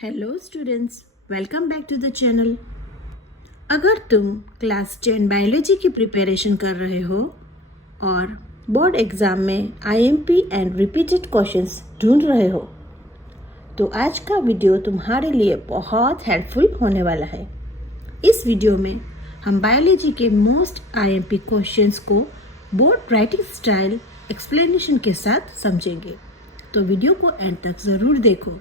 Hello students, welcome back to the channel. अगर तुम class 10 biology की प्रिपरेशन कर रहे हो और बोर्ड एग्ज़ाम में आईएमपी एंड रिपीटेड क्वेश्चंस ढूंढ रहे हो तो आज का वीडियो तुम्हारे लिए बहुत हेल्पफुल होने वाला है। इस वीडियो में हम बायोलॉजी के मोस्ट आईएमपी क्वेश्चंस को बोर्ड राइटिंग स्टाइल एक्सप्लेनेशन के साथ समझेंगे, तो वीडियो को एंड तक ज़रूर देखो।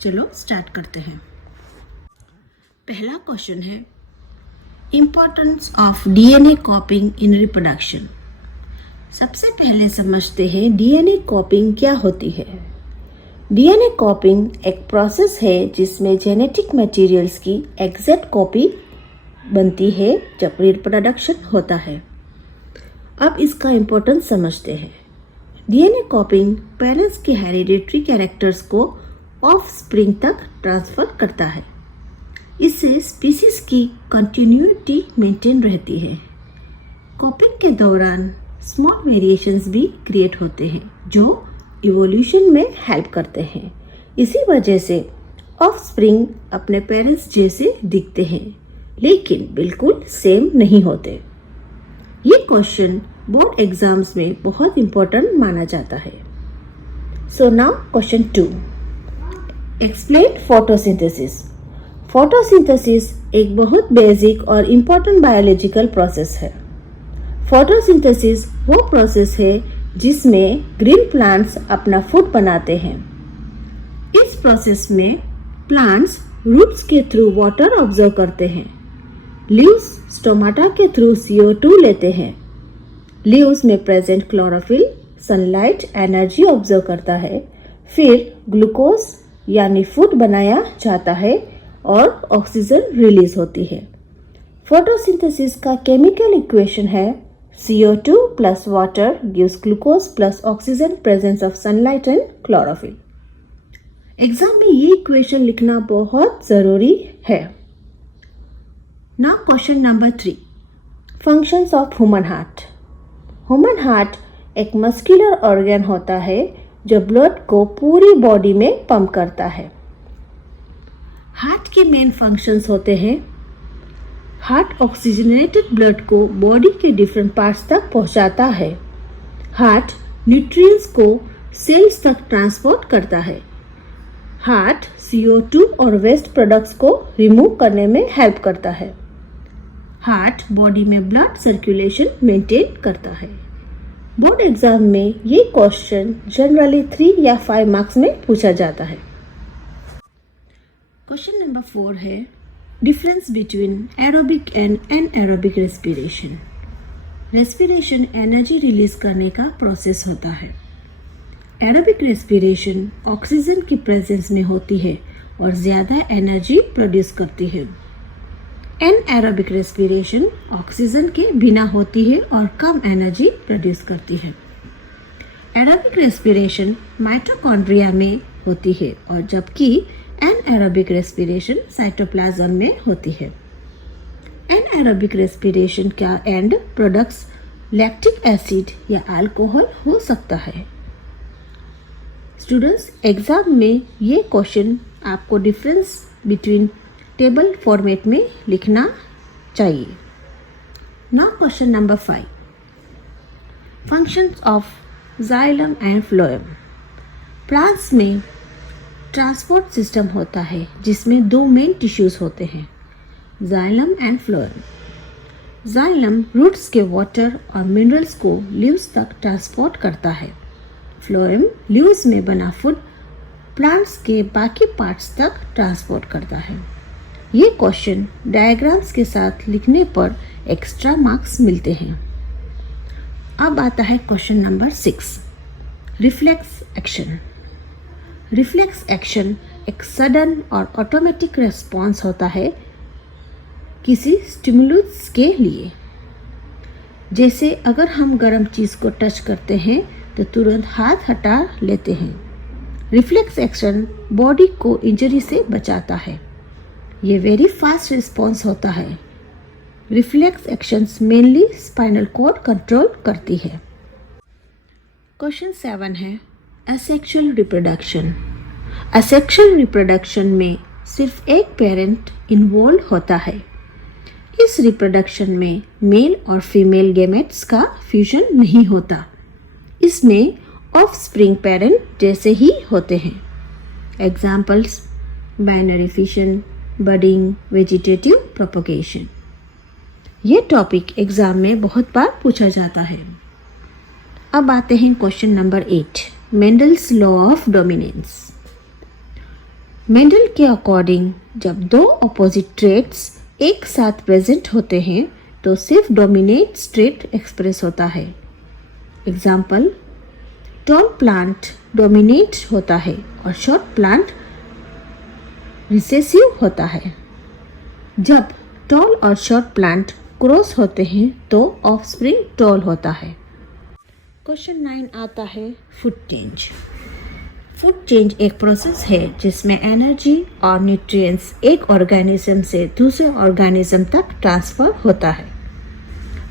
चलो स्टार्ट करते हैं। पहला क्वेश्चन है importance of DNA कॉपिंग in reproduction. सबसे पहले समझते हैं डीएनए कॉपिंग क्या होती है। डीएनए कॉपिंग एक प्रोसेस है जिसमें जेनेटिक मटेरियल्स की एग्जैक्ट कॉपी बनती है जब रिप्रोडक्शन होता है। अब इसका इम्पोर्टेंस समझते हैं। डीएनए कॉपिंग पेरेंट्स के हेरिडिटरी कैरेक्टर्स को ऑफ स्प्रिंग तक ट्रांसफर करता है। इससे स्पीसीज की कंटिन्यूटी मेंटेन रहती है। कॉपिंग के दौरान स्मॉल वेरिएशंस भी क्रिएट होते हैं जो इवोल्यूशन में हेल्प करते हैं। इसी वजह से ऑफ स्प्रिंग अपने पेरेंट्स जैसे दिखते हैं लेकिन बिल्कुल सेम नहीं होते। ये क्वेश्चन बोर्ड एग्जाम्स में बहुत इंपॉर्टेंट माना जाता है। So now question 2, explain photosynthesis. Photosynthesis एक बहुत बेसिक और इम्पोर्टेंट बायोलॉजिकल प्रोसेस है। फोटोसिंथेसिस वो प्रोसेस है जिसमें ग्रीन प्लांट्स अपना फूड बनाते हैं। इस प्रोसेस में प्लांट्स रूट्स के थ्रू वाटर ऑब्जर्व करते हैं। लीव्स स्टोमाटा के थ्रू CO2 लेते हैं। लीव्स में present chlorophyll sunlight energy observe करता है, फिर ग्लूकोज यानी फूड बनाया जाता है और ऑक्सीजन रिलीज होती है। फोटोसिंथेसिस का केमिकल इक्वेशन है CO2 plus water gives glucose plus oxygen presence of sunlight and chlorophyll. Exam में ये इक्वेशन लिखना बहुत जरूरी है। Now question number 3, functions of human heart. Human heart एक मस्कुलर ऑर्गन होता है जो ब्लड को पूरी बॉडी में पंप करता है। हार्ट के मेन फंक्शंस होते हैं, हार्ट ऑक्सीजनेटेड ब्लड को बॉडी के डिफरेंट पार्ट्स तक पहुंचाता है। हार्ट न्यूट्रिएंट्स को सेल्स तक ट्रांसपोर्ट करता है। हार्ट CO2 और वेस्ट प्रोडक्ट्स को रिमूव करने में हेल्प करता है। हार्ट बॉडी में ब्लड सर्कुलेशन मेंटेन करता है। बोर्ड एग्जाम में ये क्वेश्चन जनरली 3 या 5 मार्क्स में पूछा जाता है। क्वेश्चन नंबर 4 है difference between aerobic and anaerobic respiration. Respiration energy release करने का प्रोसेस होता है। एरोबिक रेस्पिरेशन ऑक्सीजन की प्रेजेंस में होती है और ज़्यादा एनर्जी प्रोड्यूस करती है। एनएरोबिक रेस्पिरेशन ऑक्सीजन के बिना होती है और कम एनर्जी प्रोड्यूस करती है। एरोबिक रेस्पिरेशन माइटोकॉन्ड्रिया में होती है और जबकि एनएरोबिक रेस्पिरेशन साइटोप्लाज्म में होती है। एनएरोबिक रेस्पिरेशन का एंड प्रोडक्ट्स लैक्टिक एसिड या अल्कोहल हो सकता है। स्टूडेंट्स, एग्जाम में ये क्वेश्चन आपको डिफरेंस बिटवीन टेबल फॉर्मेट में लिखना चाहिए। Now question number 5, functions of xylem and phloem. Plants में ट्रांसपोर्ट सिस्टम होता है जिसमें 2 मेन टिश्यूज होते हैं, xylem and phloem. Xylem roots के वाटर और मिनरल्स को लीव्स तक ट्रांसपोर्ट करता है। फ्लोएम लीव्स में बना फूड प्लांट्स के बाकी पार्ट्स तक ट्रांसपोर्ट करता है। ये क्वेश्चन डायग्राम्स के साथ लिखने पर एक्स्ट्रा मार्क्स मिलते हैं। अब आता है question number 6, reflex action. Reflex action एक सडन और ऑटोमेटिक रिस्पॉन्स होता है किसी स्टिमुलस के लिए। जैसे अगर हम गर्म चीज़ को टच करते हैं तो तुरंत हाथ हटा लेते हैं। रिफ्लेक्स एक्शन बॉडी को इंजरी से बचाता है। ये वेरी फास्ट रिस्पॉन्स होता है। Reflex actions mainly spinal cord control करती है। क्वेश्चन 7 है एसेक्सुअल रिप्रोडक्शन। असेक्सुअल रिप्रोडक्शन में सिर्फ एक पेरेंट इन्वॉल्व होता है। इस रिप्रोडक्शन में मेल और फीमेल गैमेट्स का फ्यूजन नहीं होता। इसमें ऑफस्प्रिंग पेरेंट जैसे ही होते हैं। Examples: binary fission, budding, vegetative propagation. ये टॉपिक एग्जाम में बहुत बार पूछा जाता है। अब आते हैं question number 8, Mendel's law of dominance. Mendel के अकॉर्डिंग जब दो अपोजिट ट्रेट्स एक साथ प्रेजेंट होते हैं तो सिर्फ डोमिनेट ट्रेट एक्सप्रेस होता है। एग्जाम्पल: टॉल प्लांट डोमिनेट होता है और शॉर्ट प्लांट रिसेसिव होता है। जब टॉल और शॉर्ट प्लांट क्रॉस होते हैं तो ऑफस्प्रिंग टॉल होता है। क्वेश्चन 9 आता है फूड चेंज। फूड चेंज एक प्रोसेस है जिसमें एनर्जी और न्यूट्रिएंट्स एक ऑर्गेनिज्म से दूसरे ऑर्गेनिज्म तक ट्रांसफर होता है।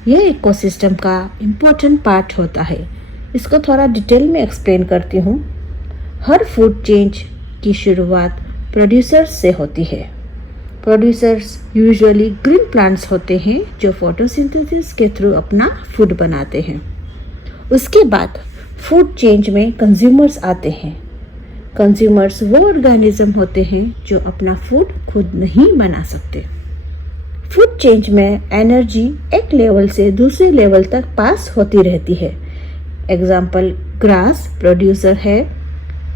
यह इकोसिस्टम का इम्पोर्टेंट पार्ट होता है। इसको थोड़ा डिटेल में एक्सप्लेन करती हूँ। हर फूड चेंज की शुरुआत प्रोड्यूसर्स से होती है। प्रोड्यूसर्स यूजुअली ग्रीन प्लांट्स होते हैं जो फोटोसिंथेसिस के थ्रू अपना फूड बनाते हैं। उसके बाद फूड चेंज में कंज्यूमर्स आते हैं। कंज्यूमर्स वो ऑर्गेनिज्म होते हैं जो अपना फूड खुद नहीं बना सकते। फूड चेंज में एनर्जी एक लेवल से दूसरे लेवल तक पास होती रहती है। एग्जाम्पल: ग्रास प्रोड्यूसर है,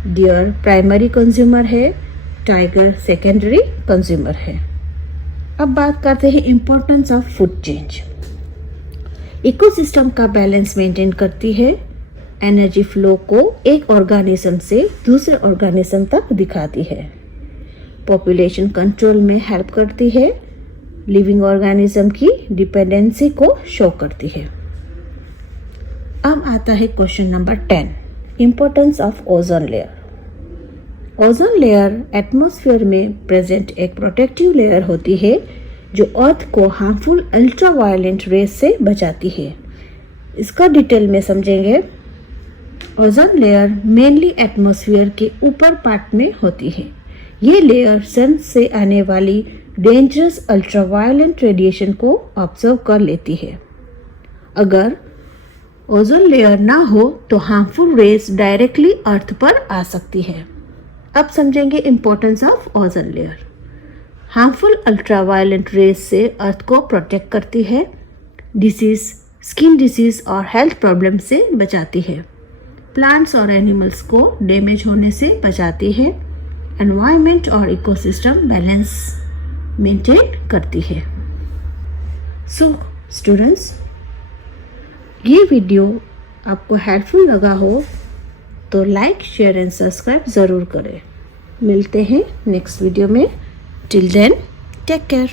डियर प्राइमरी कंज्यूमर है, टाइगर सेकेंडरी कंज्यूमर है। अब बात करते हैं importance of food change. Ecosystem का बैलेंस मेंटेन करती है। एनर्जी फ्लो को एक ऑर्गेनिज्म से दूसरे ऑर्गेनिज्म तक दिखाती है। पॉपुलेशन कंट्रोल में हेल्प करती है। लिविंग ऑर्गेनिज्म की डिपेंडेंसी को शो करती है। अब आता है question number 10, importance of ozone layer. Ozone layer atmosphere में प्रेजेंट एक प्रोटेक्टिव लेयर होती है जो अर्थ को हार्मफुल अल्ट्रावायलेंट रेस से बचाती है। इसका डिटेल में समझेंगे। ओजोन लेयर मेनली एटमॉस्फेयर के ऊपर पार्ट में होती है। ये लेयर सन से आने वाली डेंजरस अल्ट्रावायलेंट रेडिएशन को ऑब्जर्व कर लेती है। अगर ओजोन लेयर ना हो तो हार्मफुल रेस डायरेक्टली अर्थ पर आ सकती है। अब समझेंगे importance of ozone layer. Harmful ultraviolet rays से अर्थ को प्रोटेक्ट करती है, डिसीज, स्किन डिसीज और हेल्थ प्रॉब्लम से बचाती है, प्लांट्स और एनिमल्स को डैमेज होने से बचाती है, एनवायरनमेंट और इकोसिस्टम बैलेंस मेंटेन करती है। सो स्टूडेंट्स, ये वीडियो आपको हेल्पफुल लगा हो तो लाइक, शेयर एंड सब्सक्राइब ज़रूर करें। मिलते हैं नेक्स्ट वीडियो में। Till then, take care.